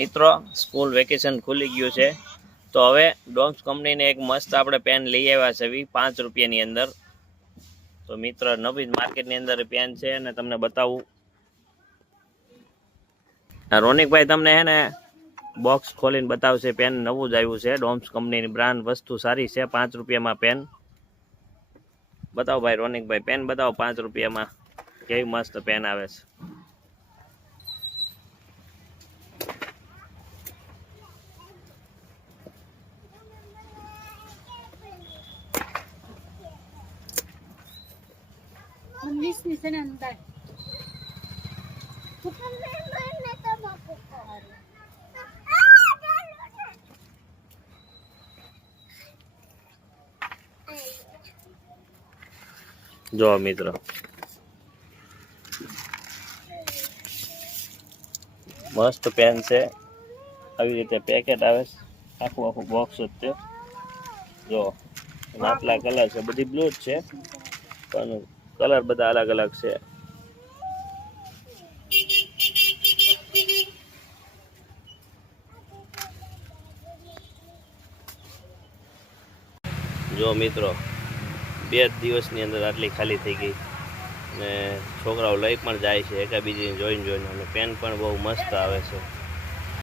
મિત્રો school vacation ખુલી ગયું છે. તો હવે ડોમ્સ કંપનીને એક મસ્ત આપણે પેન લઈ આવ્યા છે એવી પાંચ રૂપિયાની અંદર. તો મિત્ર નવી જ માર્કેટની અંદર પેન છે અને તમને બતાવું. રોનિકભાઈ તમને હે ને બોક્સ ખોલીને બતાવશે પેન નવું જ આવ્યું છે. ડોમ્સ કંપનીની બ્રાન્ડ વસ્તુ સારી છે, પાંચ રૂપિયામાં પેન બતાવો ભાઈ રોનિકભાઈ પેન બતાવો પાંચ રૂપિયામાં. કેવી મસ્ત પેન આવે છે. ઉન્નીસની છે ને અંદર જો મિત્રો. મસ્ત પેન છે. આવી રીતે પેકેટ આવે છે. આખું આખું બોક્સ જ છે. જો આટલા કલર છે. બધી બ્લુ જ છે. પણ કલર બધા અલગ અલગ છે. જો મિત્રો, બે જ દિવસની અંદર આટલી ખાલી થઈ ગઈ. ને છોકરાઓ લઈ પણ જાય છે, એકાબીજીને જોઈને જોઈને. અને પેન પણ બહુ મસ્ત આવે છે.